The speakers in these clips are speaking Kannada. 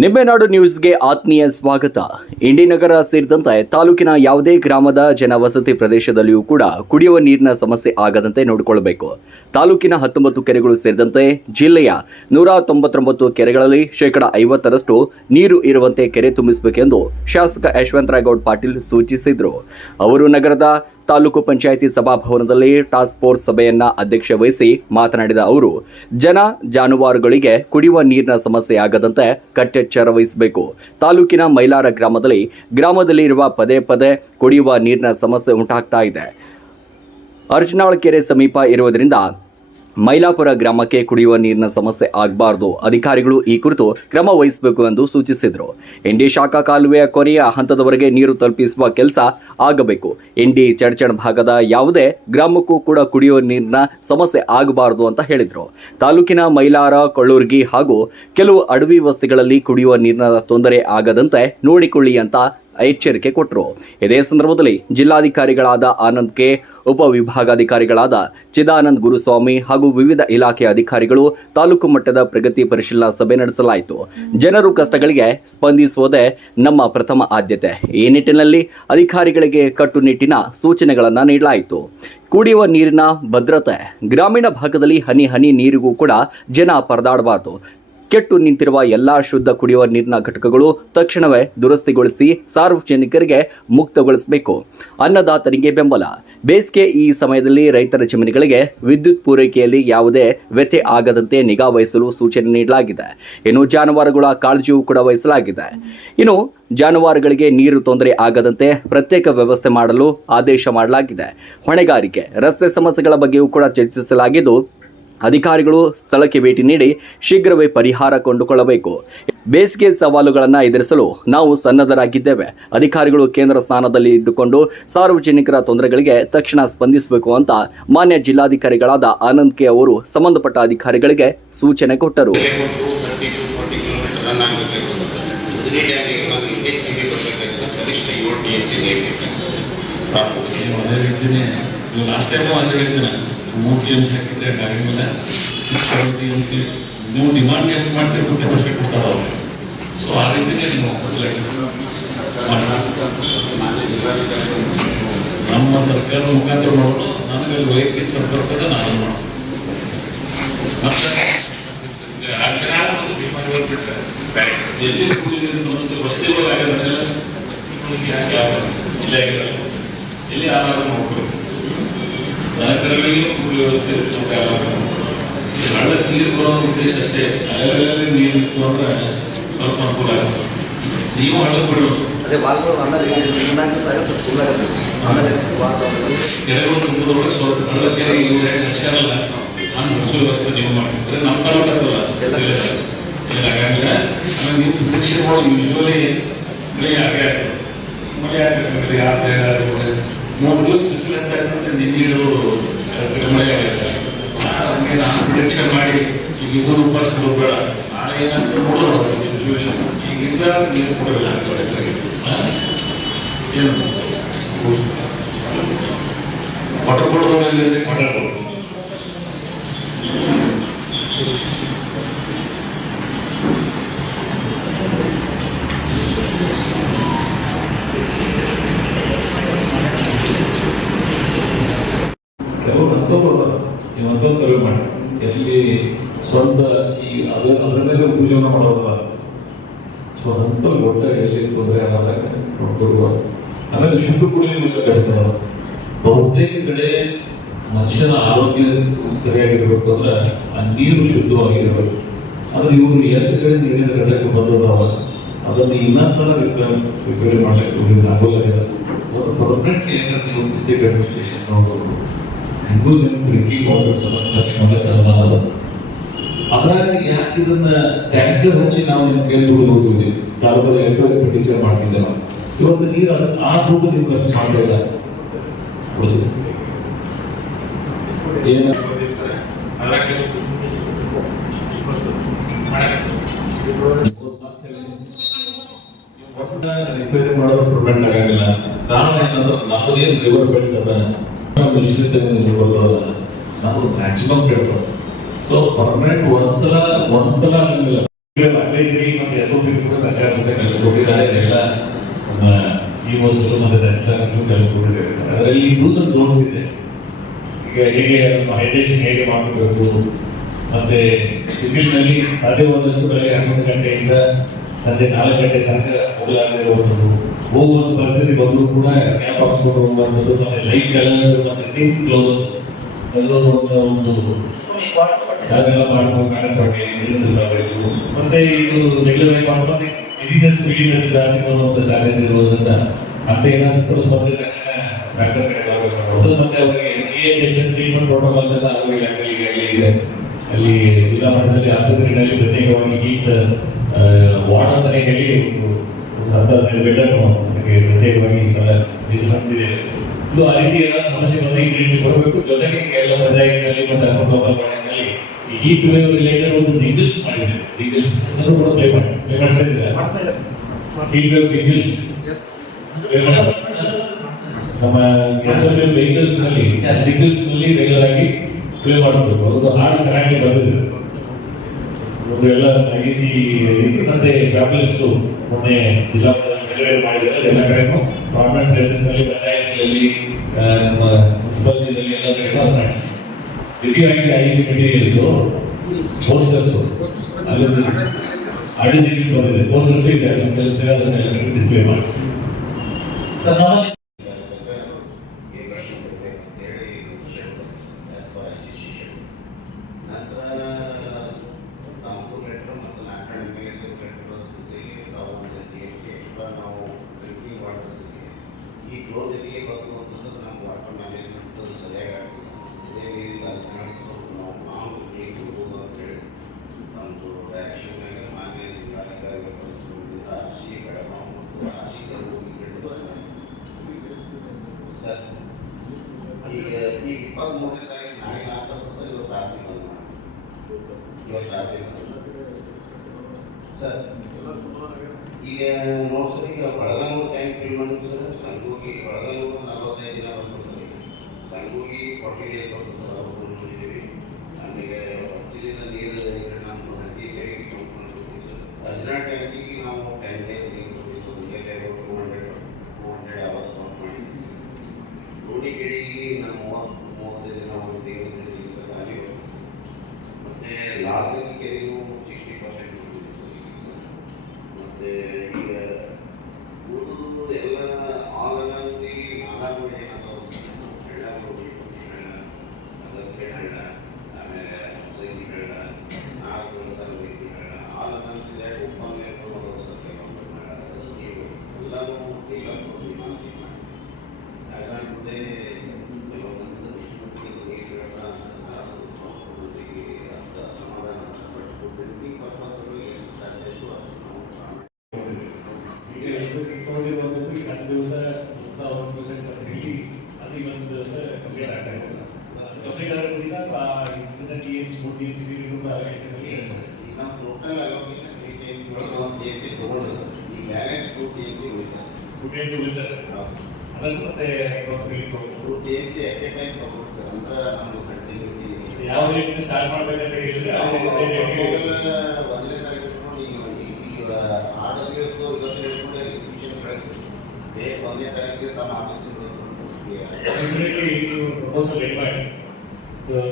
ನಿಂಬೆನಾಡು ನ್ಯೂಸ್ಗೆ ಆತ್ಮೀಯ ಸ್ವಾಗತ. ಇಂಡಿ ನಗರ ಸೇರಿದಂತೆ ತಾಲೂಕಿನ ಯಾವುದೇ ಗ್ರಾಮದ ಜನವಸತಿ ಪ್ರದೇಶದಲ್ಲಿಯೂ ಕೂಡ ಕುಡಿಯುವ ನೀರಿನ ಸಮಸ್ಯೆ ಆಗದಂತೆ ನೋಡಿಕೊಳ್ಳಬೇಕು. ತಾಲೂಕಿನ 19 ಕೆರೆಗಳು ಸೇರಿದಂತೆ ಜಿಲ್ಲೆಯ 199 ಕೆರೆಗಳಲ್ಲಿ 50% ನೀರು ಇರುವಂತೆ ಕೆರೆ ತುಂಬಿಸಬೇಕೆಂದು ಶಾಸಕ ಯಶವಂತರಾಯಗೌಡ ಪಾಟೀಲ್ ಸೂಚಿಸಿದರು. ಅವರು ನಗರದ ತಾಲೂಕು ಪಂಚಾಯಿತಿ ಸಭಾಭವನದಲ್ಲಿ ಟಾಸ್ಕ್ ಫೋರ್ಸ್ ಸಭೆಯನ್ನ ಅಧ್ಯಕ್ಷತೆ ವಹಿಸಿ ಮಾತನಾಡಿದ ಅವರು, ಜಾನುವಾರುಗಳಿಗೆ ಕುಡಿಯುವ ನೀರಿನ ಸಮಸ್ಯೆ ಆಗದಂತೆ ಕಟ್ಟೆಚ್ಚರ ವಹಿಸಬೇಕು. ತಾಲೂಕಿನ ಮೈಲಾರ ಗ್ರಾಮದಲ್ಲಿ ಇರುವ ಪದೇ ಕುಡಿಯುವ ನೀರಿನ ಸಮಸ್ಯೆ ಉಂಟಾಗ್ತಾ ಇದೆ. ಅರ್ಜನಾಳ್ ಕೆರೆ ಸಮೀಪ ಇರುವುದರಿಂದ ಮೈಲಾಪುರ ಗ್ರಾಮಕ್ಕೆ ಕುಡಿಯುವ ನೀರಿನ ಸಮಸ್ಯೆ ಆಗಬಾರದು. ಅಧಿಕಾರಿಗಳು ಈ ಕುರಿತು ಕ್ರಮ ವಹಿಸಬೇಕು ಎಂದು ಸೂಚಿಸಿದರು. ಇಂಡಿ ಶಾಖಾ ಕಾಲುವೆಯ ಕೊನೆಯ ಹಂತದವರೆಗೆ ನೀರು ತಲುಪಿಸುವ ಕೆಲಸ ಆಗಬೇಕು. ಇಂಡಿ ಚಡ್ಚಣ್ ಭಾಗದ ಯಾವುದೇ ಗ್ರಾಮಕ್ಕೂ ಕೂಡ ಕುಡಿಯುವ ನೀರಿನ ಸಮಸ್ಯೆ ಆಗಬಾರದು ಅಂತ ಹೇಳಿದರು. ತಾಲೂಕಿನ ಮೈಲಾರ, ಕೊಳ್ಳೂರ್ಗಿ ಹಾಗೂ ಕೆಲವು ಅಡವಿ ವಸ್ತಿಗಳಲ್ಲಿ ಕುಡಿಯುವ ನೀರಿನ ತೊಂದರೆ ಆಗದಂತೆ ನೋಡಿಕೊಳ್ಳಿ ಅಂತ ಎಚ್ಚರಿಕೆ ಕೊಟ್ಟರು. ಇದೇ ಸಂದರ್ಭದಲ್ಲಿ ಜಿಲ್ಲಾಧಿಕಾರಿಗಳಾದ ಆನಂದ್ ಕೆ, ಉಪವಿಭಾಗಾಧಿಕಾರಿಗಳಾದ ಚಿದಾನಂದ್ ಗುರುಸ್ವಾಮಿ ಹಾಗೂ ವಿವಿಧ ಇಲಾಖೆ ಅಧಿಕಾರಿಗಳು ತಾಲೂಕು ಮಟ್ಟದ ಪ್ರಗತಿ ಪರಿಶೀಲನಾ ಸಭೆ ನಡೆಸಲಾಯಿತು. ಜನರು ಕಷ್ಟಗಳಿಗೆ ಸ್ಪಂದಿಸುವುದೇ ನಮ್ಮ ಪ್ರಥಮ ಆದ್ಯತೆ. ಈ ನಿಟ್ಟಿನಲ್ಲಿ ಅಧಿಕಾರಿಗಳಿಗೆ ಕಟ್ಟುನಿಟ್ಟಿನ ಸೂಚನೆಗಳನ್ನು ನೀಡಲಾಯಿತು. ಕುಡಿಯುವ ನೀರಿನ ಭದ್ರತೆ. ಗ್ರಾಮೀಣ ಭಾಗದಲ್ಲಿ ಹನಿ ನೀರಿಗೂ ಕೂಡ ಜನ ಪರದಾಡಬಾರದು. ಕೆಟ್ಟು ನಿಂತಿರುವ ಎಲ್ಲಾ ಶುದ್ಧ ಕುಡಿಯುವ ನೀರಿನ ಘಟಕಗಳು ತಕ್ಷಣವೇ ದುರಸ್ತಿಗೊಳಿಸಿ ಸಾರ್ವಜನಿಕರಿಗೆ ಮುಕ್ತಗೊಳಿಸಬೇಕು. ಅನ್ನದಾತರಿಗೆ ಬೆಂಬಲ. ಬೇಸಿಗೆ ಈ ಸಮಯದಲ್ಲಿ ರೈತರ ಜಮೀನುಗಳಿಗೆ ವಿದ್ಯುತ್ ಪೂರೈಕೆಯಲ್ಲಿ ಯಾವುದೇ ವ್ಯತ್ಯಯ ಆಗದಂತೆ ನಿಗಾ ವಹಿಸಲು ಸೂಚನೆ ನೀಡಲಾಗಿದೆ. ಇನ್ನು ಜಾನುವಾರುಗಳ ಕಾಳಜಿಯೂ ಕೂಡ ವಹಿಸಲಾಗಿದೆ. ಇನ್ನು ಜಾನುವಾರುಗಳಿಗೆ ನೀರು ತೊಂದರೆ ಆಗದಂತೆ ಪ್ರತ್ಯೇಕ ವ್ಯವಸ್ಥೆ ಮಾಡಲು ಆದೇಶ ಮಾಡಲಾಗಿದೆ. ಹೊಣೆಗಾರಿಕೆ. ರಸ್ತೆ ಸಮಸ್ಯೆಗಳ ಬಗ್ಗೆಯೂ ಕೂಡ ಚರ್ಚಿಸಲಾಗಿದ್ದು, ಅಧಿಕಾರಿಗಳು ಸ್ಥಳಕ್ಕೆ ಭೇಟಿ ನೀಡಿ ಶೀಘ್ರವೇ ಪರಿಹಾರ ಕೊಂಡುಕೊಳ್ಳಬೇಕು. ಬೇಸಿಗೆ ಸವಾಲುಗಳನ್ನು ಎದುರಿಸಲು ನಾವು ಸನ್ನದ್ಧರಾಗಿದ್ದೇವೆ. ಅಧಿಕಾರಿಗಳು ಕೇಂದ್ರ ಸ್ಥಾನದಲ್ಲಿ ಇಟ್ಟುಕೊಂಡು ಸಾರ್ವಜನಿಕರ ತೊಂದರೆಗಳಿಗೆ ತಕ್ಷಣ ಸ್ಪಂದಿಸಬೇಕು ಅಂತ ಮಾನ್ಯ ಜಿಲ್ಲಾಧಿಕಾರಿಗಳಾದ ಆನಂದ್ ಕೆ ಅವರು ಸಂಬಂಧಪಟ್ಟ ಅಧಿಕಾರಿಗಳಿಗೆ ಸೂಚನೆ ಕೊಟ್ಟರು. ಹಾಕಿದ್ರೆ ಮೇಲೆ 670 MC ನೀವು ಡಿಮಾಂಡ್ ಎಷ್ಟು ಮಾಡ್ತೀರಿ 50% ಕೊಡ್ತಾರೆ ಅವರು. ಸೊ ಆ ರೀತಿಯೇ ನೀವು ನಮ್ಮ ಸರ್ಕಾರದ ಮುಖಾಂತರ ಮಾಡೋದು. ನನಗೆ ವೈಯಕ್ತಿಕ ಸಂಪರ್ಕದ ನಾನು ಮಾಡೋದು. ಸಮಸ್ಯೆ ಬಸ್ತಿಗಳಾಗಿರೋದ್ರಿಂದ ಇಲ್ಲಿ ಆರಾಮ ನೋಡ್ಬೇಕು. ದನಕರಗಳಿಗೆ ವ್ಯವಸ್ಥೆ ಹಳ್ಳಕ್ಕೆ ನೀರು ಬರೋ ಉದ್ದೇಶ ಅಷ್ಟೇ. ಅಲ್ಲಲ್ಲಿ ನೀರು ಇತ್ತು ಅಂದ್ರೆ ಸ್ವಲ್ಪ ಅನುಕೂಲ ಆಗುತ್ತೆ. ನೀವು ಹಳ್ಳಕ್ಕೆ ಬಿಡೋದು ಕೆರೆಗಳು ತುಂಬಿದೊಳಗೆ ಸ್ವಲ್ಪ ಹಳ್ಳಕ್ಕೆ ಇವ್ರು ನಶಾರಲ್ಲ ಹಂಗೆ ಮುಚ್ಚುವ ವ್ಯವಸ್ಥೆ ನೀವು ಮಾಡ್ತಾರೆ. ನಮ್ಮ ತಾಲೂಕಲ್ಲ ಹಾಗಾಗಿಲ್ಲ. ನೀವು ಪರೀಕ್ಷೆ ಮಾಡೋದು ಯೂಶ್ವಲಿ ಮಳೆ ಆಗೇ ಮಳೆ ಆಗಬೇಕಂದ್ರೆ ಯಾರು 3 ದಿವಸ ಬಿಸಿಲು ಹೆಚ್ಚಾಗ್ತದೆ. ನೀರು ಮಳೆ ಆಗುತ್ತೆ. ನಾನು ಪರೀಕ್ಷೆ ಮಾಡಿ ಈಗ 2 ಉಪವಾಸ ಕೊಡಬೇಡ, ನಾಳೆ ಏನಂತ ನೋಡೋಣ ಸಿಚುವೇಶನ್. ಈಗಿಂದ ನೀರು ಕೊಡೋಲ್ಲ ಏನು ಮಠ ಕೊಡೋದ್ರಲ್ಲಿ ಮಠ ಕೊಡೋದು. ಕೆಲವು ಹಂತವರು ಸರ್ವೆ ಮಾಡಿ ಎಲ್ಲಿ ಸ್ವಂತ ಈ ಅದರ ಮೇಲೆ ಪೂಜೆಯನ್ನು ಮಾಡೋದಲ್ಲ. ಸೊ ಅಂತ ಒಟ್ಟ ಎಲ್ಲಿ ತೊಂದರೆ ಆದಾಗ ನೋಡ್ಕೊಡುವ. ಆಮೇಲೆ ಶುದ್ಧ ಕುಡಿಯುವ ನೀರು ಘಟಕ ಬಹುತೇಕ ಕಡೆ ಮನುಷ್ಯನ ಆರೋಗ್ಯ ಸರಿಯಾಗಿರ್ಬೇಕು ಅಂದ್ರೆ ಆ ನೀರು ಶುದ್ಧವಾಗಿರ್ಬೇಕು. ಆದ್ರೆ ಇವರು ಎಷ್ಟು ಕಡೆ ನೀರಿನ ಘಟಕ ಬಂದದಾವ ಅದನ್ನು ಇನ್ನೊಂದರ ರಿಪೇರಿ ಮಾಡಲಿಕ್ಕೆ ಆಗೋಲ್ಲ. ಪರ್ಮನೆಂಟ್ ಏನಾದ್ರು ಡಿಸ್ಟ್ರಿಕ್ಟ್ ಅಡ್ಮಿನಿಸ್ಟ್ರೇಷನ್ ನೋಡ್ಬೋದು. ಹೆಂಗೂ ಡ್ರಿಂಕಿಂಗ್ ವಾಟರ್ಸ್ ಖರ್ಚು ಮಾಡಲಿಕ್ಕೆ ಅದ್ರಾಗ ಯಾಕೆ ಇದನ್ನ ಟ್ಯಾಂಕರ್ ಹಚ್ಚಿ ನಾವು ನಿಮ್ಮ ಕೈ ದುಡ್ಡು ಹೋಗ್ತೀವಿ. ಕಾಲದಲ್ಲಿ ಎಕ್ಸ್ಪೆಂಡಿಚರ್ ಮಾಡ್ತಿದ್ದೇವೆ. ಇವತ್ತು ನೀರು ಆ ದುಡ್ಡು ನೀವು ಖರ್ಚು ಮಾಡ್ತಾ ಇಲ್ಲ. ರಿಪೇರಿ ಮಾಡೋದು ಪ್ರಿವೆಂಟ್ ಆಗಂಗಿಲ್ಲ. ಕಾರಣ ಏನಂದ್ರೆ ನಮ್ಮದೇನು ರಿವರ್ ಬೆಲ್ಟ್ ಅದ ಮಿಶ್ರಿತ ನಾವು ಮ್ಯಾಕ್ಸಿಮಮ್ ಕೇಳ್ಬೋದು. ಸೊ ಪರ್ಮನೆಂಟ್ ಒಂದ್ಸಲ ಆಗಂಗಿಲ್ಲ. ಅಡ್ವೈಸರಿ ಮತ್ತು SOP ಕೂಡ ಸರ್ಕಾರ ಮುಂದೆ ಕಲಿಸ್ಕೊಟ್ಟಿದ್ದಾರೆ. ಎಲ್ಲ ನಮ್ಮ EOಸ್ಗಳು ಮತ್ತು ತಹಸೀಲ್ದಾರ್ಸ್ಗಳು ಕಲಿಸ್ಕೊಟ್ಟಿದ್ದಾರೆ. ಅದರಲ್ಲಿ ಡೂಸ್ ಅಂಡ್ ಡೋಂಟ್ಸ್ ಇದೆ. ಈಗ ಹೇಗೆ ನಮ್ಮ ಹೈಡ್ರೇಷನ್ ಹೇಗೆ ಮಾಡಬೇಕು, ಮತ್ತೆ ಬಿಸಿಲಿನಲ್ಲಿ ಸಾಧ್ಯವಾದಷ್ಟು ಬೆಳಗ್ಗೆ 11 ಗಂಟೆಯಿಂದ ಸಂಜೆ 4 ಗಂಟೆ ತನಕ ಹೋಗಲಾಗದಿರುವಂಥದ್ದು, ಹೋಗುವಂಥ ಪರಿಸ್ಥಿತಿ ಬಂದರೂ ಕೂಡ ಕ್ಯಾಪ್ ಹಾಕ್ಸ್ಕೊಂಡು ಹೋಗುವಂಥದ್ದು, ಮತ್ತೆ ಲೈಟ್ ಕಲರ್ ಮತ್ತೆ ಥಿಂಕ್ ಕ್ಲೋಸ್ ಒಂದು ಅದೆಲ್ಲ ಮಾಡ್ಕೊಂಡು ಕಾಣಪಟ್ಟೆ ಬರಬೇಕು. ಮತ್ತೆ ಇದು ರೆಗ್ಯುಲರ್ ಆಗಿ ಮಾಡ್ಕೊಂಡು ಬಿಸಿನೆಸ್ ಬಿಸಿನೆಸ್ ಜಾಸ್ತಿ ಮಾಡುವಂಥ ಸಾಧ್ಯತೆ ಇರುವುದರಿಂದ ಮತ್ತೆ ಏನಾದ್ರು ಸ್ಪರ್ಧೆ ತಕ್ಷಣ ಡಾಕ್ಟರ್ ಕಡೆ ಬರಬೇಕು. ಮತ್ತೆ ಅವರಿಗೆ ಟ್ರೀಟ್ಮೆಂಟ್ ಪ್ರೋಟೋಕಾಲ್ಸ್ ಎಲ್ಲ ಆರೋಗ್ಯ ಇಲಾಖೆಯಲ್ಲಿ ಇದೆ. ಅಲ್ಲಿ ಜಿಲ್ಲಾ ಮಟ್ಟದಲ್ಲಿ ಆಸ್ಪತ್ರೆಗಳಲ್ಲಿ ಪ್ರತ್ಯೇಕವಾಗಿ ಹೀಟ್ ವಾರ್ಡ್ ಅಂತಾನೆ ಹೇಳಿ ಒಂದು 10-15 ಬೆಡ್ ಅನ್ನು ಪ್ರತ್ಯೇಕವಾಗಿ ಈ ಸಲ ಮೀಸಲಿಟ್ಟಿದೆ. ಇದು ಆ ರೀತಿ ಎಲ್ಲ ಸಮಸ್ಯೆ ಬಂದಾಗ ಇಲ್ಲಿ ಬರಬೇಕು. ಜೊತೆಗೆ ಎಲ್ಲ ಪಂಚಾಯತ್ನಲ್ಲಿ ಮತ್ತು ಲೋಕಲ್ ಬಾಡೀಸ್ನಲ್ಲಿ ಈ ಹೀಟ್ ವೇವ್ ರಿಲೇಟೆಡ್ ಒಂದು ಜಿಂಗಲ್ಸ್ ಮಾಡಿದೆ. ಜಿಂಗಲ್ಸ್ ಕೂಡ ಪ್ಲೇ ಮಾಡ್ತಾ ಇದ್ದಾರೆ. ಹೀಟ್ ವೇವ್ ಜಿಂಗಲ್ಸ್ ನಮ್ಮ ವೆಹಿಕಲ್ಸ್ ನಲ್ಲಿ ಸಿಗ್ನಲ್ಸ್ ನಲ್ಲಿ ರೆಗ್ಯುಲರ್ ಆಗಿ ಪ್ಲೇ ಮಾಡಬೇಕು. ಅದು ಹಾಡು ಚೆನ್ನಾಗಿ ಬಂದಿದೆ. ಎಲ್ಲ IEC ಮತ್ತೆ ಪ್ರಾಬ್ಲಮ್ಸ್ ಮೊನ್ನೆ ಜಿಲ್ಲಾ ಡೆಲಿವರಿ ಮಾಡಿದ್ದಾರೆ. ಎಲ್ಲ ಕಡೆಗೂ ಗವರ್ಮೆಂಟ್ ಪ್ಲೇಸಸ್ ನಲ್ಲಿ, ಪಂಚಾಯತ್ಗಳಲ್ಲಿ, ನಮ್ಮ ಮುನ್ಸಿಪಾಲಿಟಿಯಲ್ಲಿ ಎಲ್ಲ ಕಡೆ ಬಿಸಿಯಾಗಿ IEC ಮೆಟೀರಿಯಲ್ಸ್ ಪೋಸ್ಟರ್ಸ್ ಅಲ್ಲಿ ಐಡೆಂಟಿಫಿಸ್ ಬಂದಿದೆ. ಪೋಸ್ಟರ್ಸ್ ಇದೆ, ಅದನ್ನು ಕಲಿಸಿದ್ರೆ ಅದನ್ನೆಲ್ಲ ಡಿಸ್ಪ್ಲೇ ಮಾಡಿಸಿ. ಈ ಕ್ಲೋಸಿಗೆ ಬರುವಂಥದ್ದು ನಮ್ಮ ವಾಟರ್ ಮ್ಯಾನೇಜ್ಮೆಂಟ್ ಸರಿಯಾಗಿ ಇದೇ ನೀರಿಲ್ಲ ನಾವು ನಾವು ಹೋಗೋದು ಅಂತೇಳಿ ಒಂದು ಡೈರೆಕ್ಷನ್ನಾಗ ಮಾನ್ಯ ಜಿಲ್ಲಾಧಿಕಾರಿಗಳ ಪರಿಸ್ಥಿತಿಯಿಂದ ಆರ್ಸಿ ಬೆಳಗಾವಿ ಮತ್ತು ಆರ್ಸಿಗಳು ಸರ್ ಈಗ 23ನೇ ತಾರೀಕು ನಾಳೆ ಆಗ್ತದೆ. ಇವತ್ತು ರಾತ್ರಿ ಬಂದು ಇವತ್ತು ರಾತ್ರಿ ಸರ್ ಈಗ ನೋಡಿ ಸರ್, ಈಗ ಬೆಳಗಾವಿ ಟ್ಯಾಂಕ್ ಫಿಲ್ ಮಾಡಿದ್ವಿ ಸರ್. ಸಂಗೋಗಿ ಬೆಳಗಾವಿ 45 ದಿನ ಬರ್ತದೆ. ಸಂಗೋಗಿ 40 ಡೇಸ್ ಬರ್ತದೆ. ಅವ್ರು ನೋಡಿದ್ದೀವಿ. ನಮಗೆ ಇಲ್ಲಿಂದ ನೀರು ನಮ್ಮ ಹತ್ತಿ ಕೆರೆಗೆ ತೊಗೊಂಡು ಸರ್ 14 ಟ್ಯಾಂಕಿಗೆ ನಾವು 10 ಡೇಸ್ ನೀರು ಕೊಟ್ಟಿದ್ದು. ಮುಂದೆ 200 ಅವರ್ಸ್ ಪಂಪ್ ಮಾಡಿದ್ವಿ. ನೋಡಿ ಗಿಳಿಗೆ ನಾವು 35 ದಿನ ಒಂದು ನೀರು ಖಾಲಿ. ಮತ್ತು ಲಾಸ್ಟ್ ಕೆರೆಯು 60% ಮತ್ತೆ ಈಗ ಉಳಿದು ಎಲ್ಲ ಆಲಗಂದಿ ನಾಲ್ಕು ಏನಾದ್ರು ಹಳ್ಳ ಅದಕ್ಕೆ ಹಳ್ಳ, ಆಮೇಲೆ ಸೈನಿ ಹಳ್ಳ, 4 ಸರದಿ ಹಳ್ಳ, ಆಲಗಂದಿ ಉಪ್ಪನ್ನೇ ಎಲ್ಲರೂ ಮಾಡಿ ಯಾಕಂದ್ರೆ ಕೆಲವೊಂದು ವಿಷ್ಣುಗಳಿಗೆ ಸಮಾಧಾನ ಪಟ್ಟು ಬಿಲ್ಡಿಂಗ್ ಪರ್ಪಸ್ಗಳು ಏನು ಸಾಧ್ಯ ಇತ್ತು ಅಷ್ಟು ನಾವು ಈಗ ಎಷ್ಟು ಕಿತ್ಕೊಂಡಿರುವಂಥದ್ದು ಈಗ 10 ದಿವಸ 1,000 ಕ್ಯೂಸೆಕ್ಸ್ ಅಂತ ಹೇಳಿ ಅದು ಇವತ್ತು ದಿವಸ ಕಂಪ್ಲೀಟ್ ಆಗ್ತಾ ಇದೆ. ಕಂಪ್ಲೀಟ್ ಆಗೋದ್ರಿಂದ ಇದನ್ನ TMC ಕೂಡ ಅಲೋಕೇಶನ್ ಈಗ ನಾವು ಟೋಟಲ್ ಅಲೋಕೇಶನ್ TMC ತಗೊಂಡು ಈ ಬ್ಯಾಲೆನ್ಸ್ 2 TMC ಉಳಿತಾರೆ. ಅದನ್ನು ಮತ್ತೆ TMC ಎಟ್ ಎ ಟೈಮ್ ತಗೊಂಡು ಅಂತ ನಮ್ಗೆ ಕಂಟಿನ್ಯೂಟಿ ಯಾವ ರೀತಿ ಸ್ಟಾರ್ಟ್ ಮಾಡಬೇಕಂತ ಹೇಳಿದ್ರೆ ಈಗ RWS ಕೂಡ ಎಕ್ಸಿಬಿಷನ್ ಕಳಿಸ್ತೀವಿ. 1ನೇ ತಾರೀಕಿಗೆ ತಮ್ಮ ಪ್ರಪೋಸಲ್ ಏನ್ ಮಾಡಿ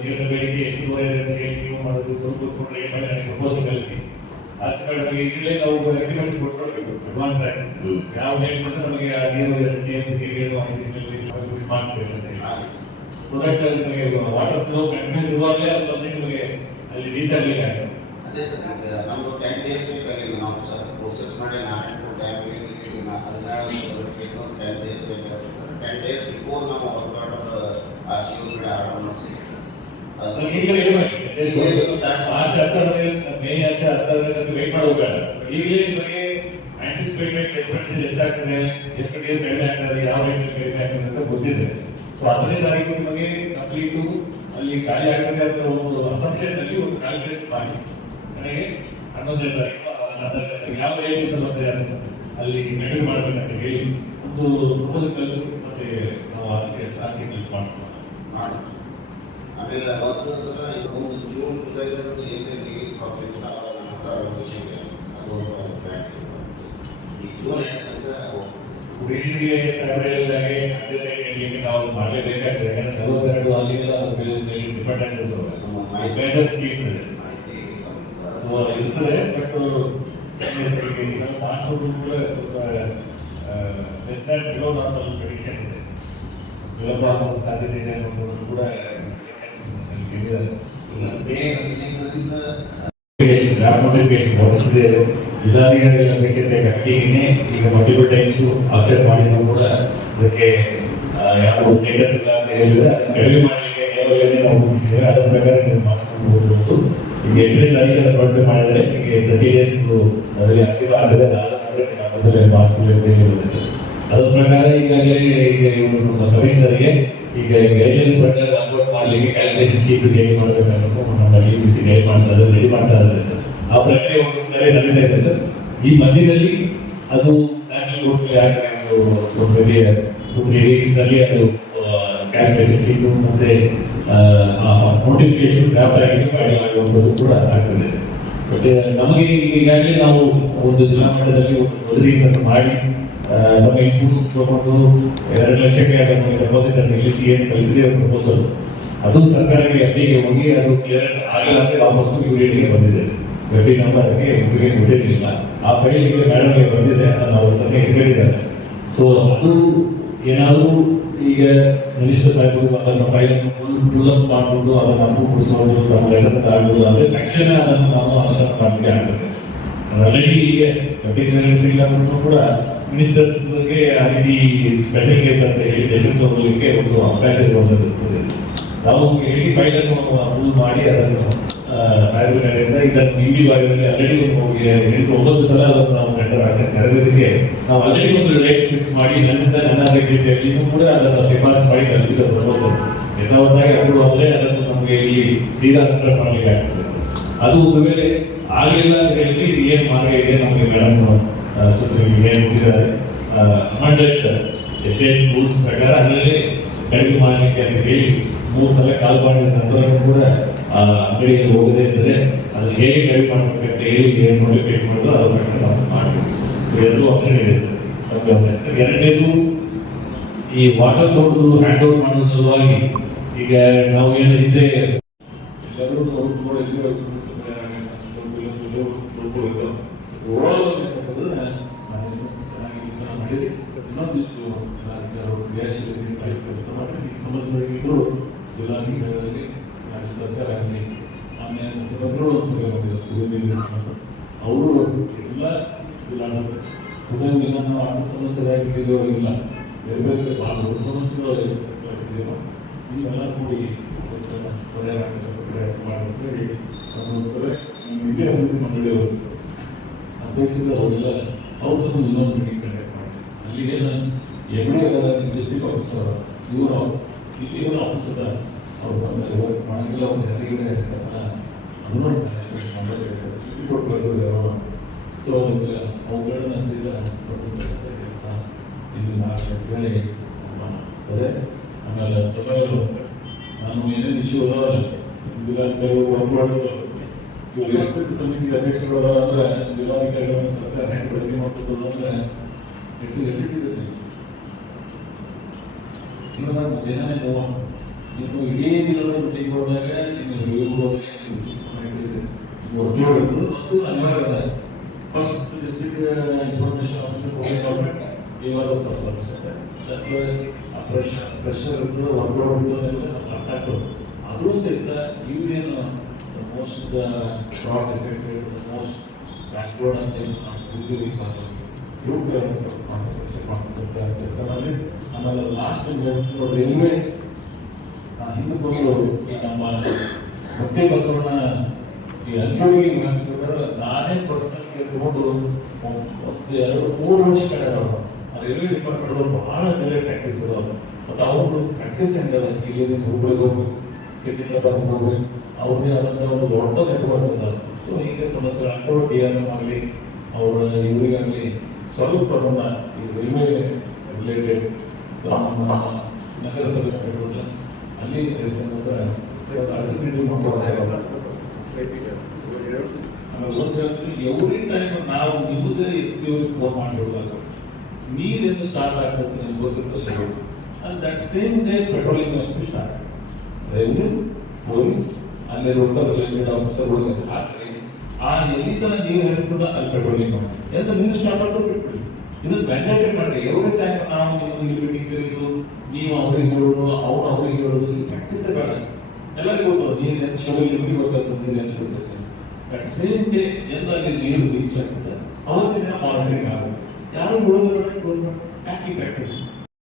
ಜೀವನ ಬೇಡಿಕೆ ಎಷ್ಟು ದೂರ ಇದೆ ಅಂತ ಹೇಳಿ ನೀವು ಮಾಡೋದು ಕೂತ್ಕೊಂಡು ಏನ್ ಮಾಡಿ ನನಗೆ ಪ್ರಪೋಸಲ್ ಕಳಿಸಿ. ಆಸ್ಕರ್ಗಳಿಗೆ ಈಗಲೇ ನಾವು ಅಗ್ರಿಮೆಂಟ್ ಕೊಟ್ಕೊಳ್ಬೇಕು ಅಡ್ವಾನ್ಸ್ ಆಗಿ. ಯಾವ ಹೇಗೆ ಬಂದ್ರೆ ನಮಗೆ ಆ ನೀರು TMC ಪುಷ್ ಮಾಡಿಸ್ಬೇಕಂತ ಸೊ ದಟ್ ನಮಗೆ ವಾಟರ್ ಫ್ಲೋ ಕಂಟಿನ್ಯೂಸ್ ಇರುವಾಗಲೇ ಅದು ಬಂದು ನಿಮಗೆ ಅಲ್ಲಿ ರೀಚ್ ಆಗಲಿಕ್ಕೆ ಆಗುತ್ತೆ. ಅದೇ ಸರ್, ಈಗ ನಮ್ದು 10 ಡೇಸ್ ಬೇಕಾಗಿಲ್ಲ. ನಾವು ಸರ್ ಪ್ರೋಸೆಸ್ ಮಾಡಿ 4 ಡ್ಯಾಮ್ಗೆ 10 ಡೇಸ್ ಬೇಕಾಗುತ್ತೆ. 10 ಡೇಸ್ ಬಿಫೋರ್ ನಾವು ಹೊರಗಡೆ ಆರ್ಸಿಒ ಆರ್ಡರ್ ಮಾಡಿಸಿ ಮಾರ್ಚ್ 10 ಮೇ 10 ವೇಟ್ ಮಾಡಬೇಕಾಗ ಈಗಲೇ ನಿಮಗೆ ಆಂಟಿಸಿಪೇಟೆಡ್ ಎಕ್ಸ್ಪೆಂಡಿಚರ್ ಎಷ್ಟಾಗ್ತದೆ, ಎಷ್ಟು ನೀರು ಕಡಿಮೆ ಆಗ್ತದೆ, ಯಾವ ರೇಟ್ ಕಡಿಮೆ ಆಗ್ತದೆ ಅಂತ ಗೊತ್ತಿದೆ. ಸೊ 10ನೇ ತಾರೀಕು ನಿಮಗೆ ಕಂಪ್ಲೀಟು ಅಲ್ಲಿ ಖಾಲಿ ಆಗ್ತದೆ ಅಂತ ಒಂದು ಅಸಂಪ್ಷನ್ ಅಲ್ಲಿ ಒಂದು ಕ್ಯಾಲ್ಕುಲೇಷನ್ ಮಾಡಿ ನನಗೆ 11ನೇ ತಾರೀಕು ಯಾವ ರೇಟ್ ಮತ್ತೆ ಅಲ್ಲಿ ಮೆಂಟೈನ್ ಮಾಡಬೇಕಂತ ಹೇಳಿ ಒಂದು ಪ್ರಪೋಸಲ್ ಕಳಿಸು. ಮತ್ತೆ ನಾವು ಆರ್ಸಿ ಕಲಿಸಿ ಮಾಡಿಸ್ಕೊಂಡು ಆಮೇಲೆ ಅವತ್ತು ಸಲ ಜೂನ್ ಜುಲೈದಲ್ಲಿ ಏನೇ ನೀರಿನ ಪ್ರಾಬ್ಲಮ್ ಹುಡುಗಿಗೆ ಸರ್ವೆಯಲ್ಲಾಗೆ ಆದ್ಯತೆ ಕೇಳಲಿಕ್ಕೆ ನಾವು ಮಾಡಲೇಬೇಕಾಗ್ತದೆ. ಯಾಕಂದ್ರೆ 42 ಅಲ್ಲಿಗೆಲ್ಲ ಡಿಪೆಂಡೆಂಟ್ ಇರ್ತದೆ ಸ್ಕೀಮ್ ಇರ್ತದೆ. ಬಟ್ ಮಾಡಿಸೋದು ಕೂಡ ಸ್ವಲ್ಪ less than below normal prediction ಇದೆ, ಸುಲಭ ಆಗುವ ಸಾಧ್ಯತೆ ಇದೆ ಅನ್ನೋದು ಕೂಡ ನೋಟಿಫಿಕೇಶನ್ ಹೊರಡಿಸಿದೆ. ಜಿಲ್ಲಾಧಿಕಾರಿಗಳ ಅಧ್ಯಕ್ಷತೆ ಕಟ್ಟಿಗೆ ಈಗ ಮಲ್ಟಿಪಲ್ ಟೈಮ್ಸ್ ಆಕ್ಷೇಪ ಮಾಡಿದ್ರು ಕೂಡ ಅದಕ್ಕೆ ಯಾವ ಸ್ಟೇಟಸ್ ಇಲ್ಲ ಅಂತ ಹೇಳಿದ್ರೆ ಕಡಿಮೆ ಮಾಡಲಿಕ್ಕೆ ಕೆಲವೊಂದು ನಾವು ಮುಗಿಸಿದ್ರೆ ಅದರ ಪ್ರಕಾರ ನೀವು ಮಾಡಿಸ್ಕೊಂಡು ಹೋಗ್ಬೋದು. ಈಗ 8ರಿಂದ 5 ನೋಟಿಫೈ ಮಾಡಿದರೆ ಈಗ 30 ಡೇಸ್ ಅದರಲ್ಲಿ ಆಕ್ಟಿವ್ ಆಗದೆ ಮೊದಲೇ ಮಾಡಿಸ್ಕೊಳ್ಳಿ ಹೇಳಿದೆ ಸರ್. ಅದರ ಪ್ರಕಾರ ಈಗಾಗಲೇ ಈಗ ಇವರು ಕಮಿಷನರ್ಗೆ ಈಗ ಗೈಡ್ಲೈನ್ಸ್ ಪ್ರಕಾರ ಅಪ್ಲೋಡ್ ಮಾಡಲಿಕ್ಕೆ ಕ್ಯಾಲ್ಕುಲೇಷನ್ ಶೀಟ್ ಹೇಗೆ ಮಾಡಬೇಕನ್ನೋದು ನಮ್ಮಲ್ಲಿ ಬಿಸಿ ಗೈಡ್ ಮಾಡ್ತಾ ಇದ್ದಾರೆ, ರೆಡಿ ಮಾಡ್ತಾ ಇದ್ದಾರೆ ಸರ್. ಆ ಪ್ರಕ್ರಿಯೆ ಒಂದು ನಡೀತಾ ಇದೆ ಸರ್. ಈ ಮಧ್ಯದಲ್ಲಿ ಅದು ನ್ಯಾಷನಲ್ ಗೋಲ್ಸ್ ಒಂದು 2-3 ವೀಕ್ಸ್ ನಲ್ಲಿ ಅದು ಕ್ಯಾಲ್ಕುಲೇಷನ್ ಶೀಟ್ ಮತ್ತೆ ನೋಟಿಫಿಕೇಶನ್ ಡ್ರಾಫ್ಟ್ ಆಗಿ ಫೈನಲ್ ಆಗುವಂಥದ್ದು ಕೂಡ ಆಗ್ತದೆ. ಬಟ್ ನಮಗೆ ಈಗಾಗಲೇ ನಾವು ಒಂದು ಜಿಲ್ಲಾ ಮಟ್ಟದಲ್ಲಿ ಒಂದು ಪ್ರೊಸೀಡಿಂಗ್ಸ್ ಅನ್ನು ಮಾಡಿ ನಮ್ಮ ಇನ್ಪುಟ್ಸ್ ತಗೊಂಡು 2 ಲಕ್ಷಕ್ಕೆ ಅದನ್ನು ಡೆಪಾಸಿಟ್ ಅನ್ನು ನಿಲ್ಲಿಸಿ ಏನು ಕಳಿಸಿದೆ ಪ್ರಪೋಸಲ್ ಅದು ಸರ್ಕಾರಕ್ಕೆ ಅಲ್ಲಿಗೆ ಹೋಗಿ ಅದು ಕ್ಲಿಯರೆನ್ಸ್ ಆಗಲ್ಲ ಅಂತ ವಾಪಸ್ಸು ಯೂನಿಟ್ಗೆ ಬಂದಿದೆ. ಗಟ್ಟಿ ನಂಬರ್ ಅದಕ್ಕೆ ಇವರಿಗೆ ಗೊತ್ತಿರಲಿಲ್ಲ. ಆ ಫೈಲ್ಗೆ ಮೇಡಮ್ಗೆ ಬಂದಿದೆ, ಅದನ್ನು ಅವ್ರ ತನಕ ಹೇಳಿದ್ದಾರೆ. ಸೊ ಅದು ಏನಾದರೂ ಈಗ ಮಿನಿಸ್ಟರ್ ಸಾಹೇಬರು ಅದನ್ನು ಫೈಲನ್ನು ಫುಲ್ ಅಪ್ ಮಾಡಿಕೊಂಡು ಅದನ್ನು ಅನುಭವಿಸೋದು ನಮ್ಮೆಲ್ಲರಿಂದ ಆಗುವುದು ಅಂದರೆ ತಕ್ಷಣ ಅದನ್ನು ನಾವು ಅನುಸರಣೆ ಮಾಡಲಿಕ್ಕೆ ಆಗ್ತದೆ. ಆಲ್ರೆಡಿ ಈಗ ಗಟ್ಟಿ ಕ್ಲಿಯರೆನ್ಸ್ ಇಲ್ಲ ಅಂದ್ರೂ ಕೂಡ ಮಿನಿಸ್ಟರ್ಸ್ಗೆ ಆ ರೀತಿ ಸ್ಪೆಷಲ್ ಕೇಸ್ ಅಂತ ಹೇಳಿ ದೇಶಕ್ಕೆ ಹೋಗಲಿಕ್ಕೆ ಒಂದು ಅವಕಾಶ ಇರುವಂಥದ್ದು. ನಾವು ಹೇಳಿ ಫೈಲನ್ನು ಅಪ್ರೂವ್ ಮಾಡಿ ಅದನ್ನು ಸಾಹೇಬರ ಕಡೆಯಿಂದ ಇದನ್ನು ಇಂಡಿ ಭಾಗದಲ್ಲಿ ಆಲ್ರೆಡಿ 8-9 ಸಲ ಅದನ್ನು ನಾವು ಟೆಂಡರ್ ಕರೆದೋದಕ್ಕೆ ನಾವು ಆಲ್ರೆಡಿ ಒಂದು ರೇಟ್ ಫಿಕ್ಸ್ ಮಾಡಿ ನನ್ನ ರೇಟಿಯನ್ನು ಕೂಡ ಅದನ್ನು ಡಿಪಾಸ್ ಮಾಡಿ ಕಳಿಸಿದ ಪ್ರಪೋಸಲ್ ಯಥಾವತ್ತಾಗಿ ಅಪ್ರೂವ್ ಆದರೆ ಅದನ್ನು ನಮಗೆ ಇಲ್ಲಿ ಸೀದಾ ಹತ್ರ ಮಾಡಲಿಕ್ಕೆ ಆಗ್ತದೆ. ಅದು ಒಂದು ವೇಳೆ ಆಗಲಿಲ್ಲ ಅಂತ ಹೇಳಿ ಏನು ಮಾರ್ಗ ಇದೆ ನಮಗೆ ಮೇಡಮ್ ಏನು ಕೊಟ್ಟಿದ್ದಾರೆ ಅಮೆಂಡೆಡ್ ಎಸ್ಟೇಟ್ ರೂಲ್ಸ್ ಪ್ರಕಾರ ಅಲ್ಲೇ ಕಡಿಮೆ ಮಾಡಲಿಕ್ಕೆ ಅಂತ ಹೇಳಿ 3 ಸಲ ಕಾಲ್ ಮಾಡಿದ ನಂತರ ಕೂಡ ಅಂಗಡಿಯಲ್ಲಿ ಹೋಗದೇ ಇದ್ದರೆ ಅದು ಹೇಗೆ ಕಡಿಮೆ ಮಾಡಬೇಕಂತ ಹೇಳಿ ಏನು ನೋಟಿಫಿಕೇಶನ್ ಮಾಡೋದು ಅದರ ಪ್ರಕಾರ ನಾವು ಮಾಡಬೇಕು. ಸೊ ಎರಡೂ ಆಪ್ಷನ್ ಇದೆ ಸರ್. ಸರ್ ಎರಡನೇದು ಈ ವಾಟರ್ ಬೋರ್ಡ್ ಹ್ಯಾಂಡ್ ಓವರ್ ಮಾಡೋ ಸಲುವಾಗಿ ಈಗ ನಾವು ಏನು ಹಿಂದೆ ಎಲ್ಲರೂ ಕೂಡ ಎಲ್ಲರೂ ಸಮಸ್ಯೆಗಳಿದ್ರು ಜಿಲ್ಲಾಧಿಕಾರಿಗಳಲ್ಲಿ ರಾಜ್ಯ ಸರ್ಕಾರ ಆಗಲಿ ಆಮೇಲೆ ಮುಖ್ಯಮಂತ್ರಿಗಳು ಒಂದ್ಸಲ ಬಂದಿದ್ದಾರೆ. ಅವರು ಎಲ್ಲ ಜಿಲ್ಲಾಡಳಿತ ಕುಡಿಯೋ ನೀರಿನ ಆಟ ಸಮಸ್ಯೆಗಾಗಿ ಜಿಲ್ಲೆಯೊಳಗಿಲ್ಲ, ಬೇರೆ ಬೇರೆ ಭಾಳ ದೊಡ್ಡ ಸಮಸ್ಯೆಗಳು ಸರ್ಕಾರ ಇದೆಯೋ ಇವೆಲ್ಲ ಕೂಡಿ ಪರಿಹಾರ ಮಾಡಬೇಕು ಹೇಳಿ ಒಂದೊಂದ್ಸಲ ವಿದ್ಯಾ ಅಭಿವೃದ್ಧಿ ಮಂಡಳಿಯವರು ಅಧ್ಯಕ್ಷರು ಅವರೆಲ್ಲ ಅವ್ರ ಸ್ವಲ್ಪ ಇನ್ನೊಂದು ಮೀಟಿಂಗ್ ಕಂಡಕ್ಟ್ ಮಾಡಿ ಅಲ್ಲಿಗೆ ಡಿಸ್ಟ್ರಿಕ್ಟ್ ಆಫೀಸರ್ ಇವರು ಇಲ್ಲಿನ ಆಫೀಸದ ಅವ್ರು ಬಂದಾಗ ವರ್ಕ್ ಮಾಡೋಂಗಿಲ್ಲ ಅವ್ರು ಯಾರಿಗಿದೆ ಇರ್ತಾರಲ್ಲ ಅದನ್ನು ಸುಪ್ರೀಂ ಕೋರ್ಟ್ ಸೊ ಅವುಗಳನ್ನ ಸೀದಾ ಸ್ಪರ್ಧಿಸ್ತಕ್ಕಂಥ ಕೆಲಸ ಇಲ್ಲಿ ಹೇಳಿ ಸರಿ. ಆಮೇಲೆ ಸಭೆಗಳು ನಾನು ಏನೇನು ಇಶ್ಯೂ ಅದಾವಲ್ಲ ಜಿಲ್ಲಾಧಿಕಾರಿಗಳು ಒಬ್ಬರು ಇವರು ಎಷ್ಟು ಸಮಿತಿ ಅಧ್ಯಕ್ಷರು ಅಂದರೆ ಜಿಲ್ಲಾಧಿಕಾರಿಗಳನ್ನು ಸರ್ಕಾರ ಹೆಂಗೆ ಬಳಕೆ ಮಾಡ್ಬೋದು ಅಂದರೆ ಎಟ್ಟಿದ್ದೀರಿ ಇನ್ನು ನಾನು ಏನೇ ನೋವು ನೀವು ಇಡೀ ದಿನದ ಮೀಟಿಂಗ್ ಹೋದಾಗ ನೀವು ರಿವ್ಯೂ ಹೋದಾಗ ನೀವು ಮತ್ತು ಅನಿವಾರ್ಯ first district information officer government ಇವಾಗ ಫಸ್ಟ್ ಆಫೀಸರ್ ಪ್ರೆಷರ್ ಇರ್ತದೆ ವರ್ಕ್ಲೋಡ್ ಇರ್ತದೆ ಅರ್ಥ ಆಗ್ತದೆ. ಆದರೂ ಸಹಿತ ಇವೇನು most fraud affected most backward ಅಂತ ಕೆಲಸ ಮಾಡಿ. ಆಮೇಲೆ ಲಾಸ್ಟ್ ರೈಲ್ವೆ ಹಿಂದೆ ಬಂದು ನಮ್ಮ ಮತ್ತೆ ಬಸವಣ್ಣ ಈ ಅಂಜೋಗಿ ಮಾಡಿಸಿದ್ರೆ ನಾನೇ ಪರ್ಸನಲ್ ತಗೊಂಡು 1-2-3 ವರ್ಷ ಕಳೆದವರು ರೈಲ್ವೆ ಡಿಪಾರ್ಟ್ಮೆಂಟ್ ಅವರು ಬಹಳ ಒಳ್ಳೆ ಪ್ರಾಕ್ಟೀಸ್ ಅದಾವೆ. ಮತ್ತು ಅವ್ರದ್ದು ಪ್ರಾಕ್ಟೀಸ್ ಹೆಂಗದ ಇಲ್ಲಿ ಹುಬ್ಬಳ್ಳಿಗೆ ಹೋಗ್ಬೇಕು, ಸಿಟಿಯಿಂದ ಬಂದು ಹೋಗ್ಬೇಕು, ಅವ್ರನ್ನೇ ಆದಂಥ ಒಂದು ದೊಡ್ಡ ನೆಟ್ವರ್ಕ್ ಅದ. ಸೊ ಹೀಗೆ ಸಮಸ್ಯೆ ಆಗ್ತವೆ. ಡಿ ಆರ್ ಎಮ್ ಆಗಲಿ ಅವರ ಇವರಿಗಾಗಲಿ ಸ್ವಲ್ಪ ಪ್ರಮಾಣ ಈ ರೈಲ್ವೆ ರಿಲೇಟೆಡ್ ನಮ್ಮ ನಗರಸಭೆ ಕಟ್ಟಡದಲ್ಲಿ ಅಲ್ಲಿ ಅಲ್ಟರ್ನೇಟಿವ್ ಮಾಡ್ಕೊಳ್ಳೋದಾಗಲ್ಲ. ಆಮೇಲೆ ಇವತ್ತು ಹೇಳ್ತೀನಿ ಎವ್ರಿ ಟೈಮ್ ನಾವು ನಿಮ್ಮದೇ ಎಸ್ ಪಿ ಅವ್ರಿಗೆ ಫೋನ್ ಮಾಡಿಬಿಡೋದಾಗ ನೀರೇನು ಸ್ಟಾರ್ಟ್ ಆಗ್ತದೆ ನಿಮ್ಗೆ ಗೊತ್ತಿರ್ತದೆ and that same day patrolling must be start revenue police ಅಲ್ಲಿ ಲೋಕಲ್ ರಿಲೇಟೆಡ್ ಆಫೀಸರ್ಗಳು ಹಾಕ್ರಿ ಆ ಎಲ್ಲಿಂದ ನೀರು ಹೇಳ್ತದ ಅಲ್ಲಿ ಪೆಟ್ರೋಲಿಂಗ್ ಮಾಡಿ ಎಂತ ನೀರು ಸ್ಟಾರ್ಟ್ ಆಗೋದು ಬಿಟ್ಬಿಡಿ ಇದನ್ನು ಮ್ಯಾಂಡೇಟರಿ ಮಾಡ್ರಿ ಎವ್ರಿ ಟೈಮ್ ನಾವು ನಿಮಗೆ ಮೀಟಿಂಗ್ ಕರೀದು ನೀವು ಅವ್ರಿಗೆ ಹೇಳೋದು ಅವ್ರು ಅವ್ರಿಗೆ ಹೇಳೋದು ಪ್ರಾಕ್ಟೀಸ್ ಬೇಡ ಎಲ್ಲರಿಗೂ ಗೊತ್ತದ ನೀರು ಶೋಲಿ ನಿಮಗೆ ಗೊತ್ತಾಗ್ತದೆ ನೀರು ಏನು ಗೊತ್ತೈತೆ ದಟ್ ಸೇಮ್ ಡೇ ಎಂದಾಗಿ ನೀರು ರೀಚ್ ಆಗ್ತದೆ ಅವತ್ತಿನ ಮಾನಿಟರಿಂಗ್ ಆಗುತ್ತೆ ಯಾರು ಹೇಳೋದು ಬೇಡ ಆಕ್ಟಿವ್ ಪ್ರಾಕ್ಟೀಸ್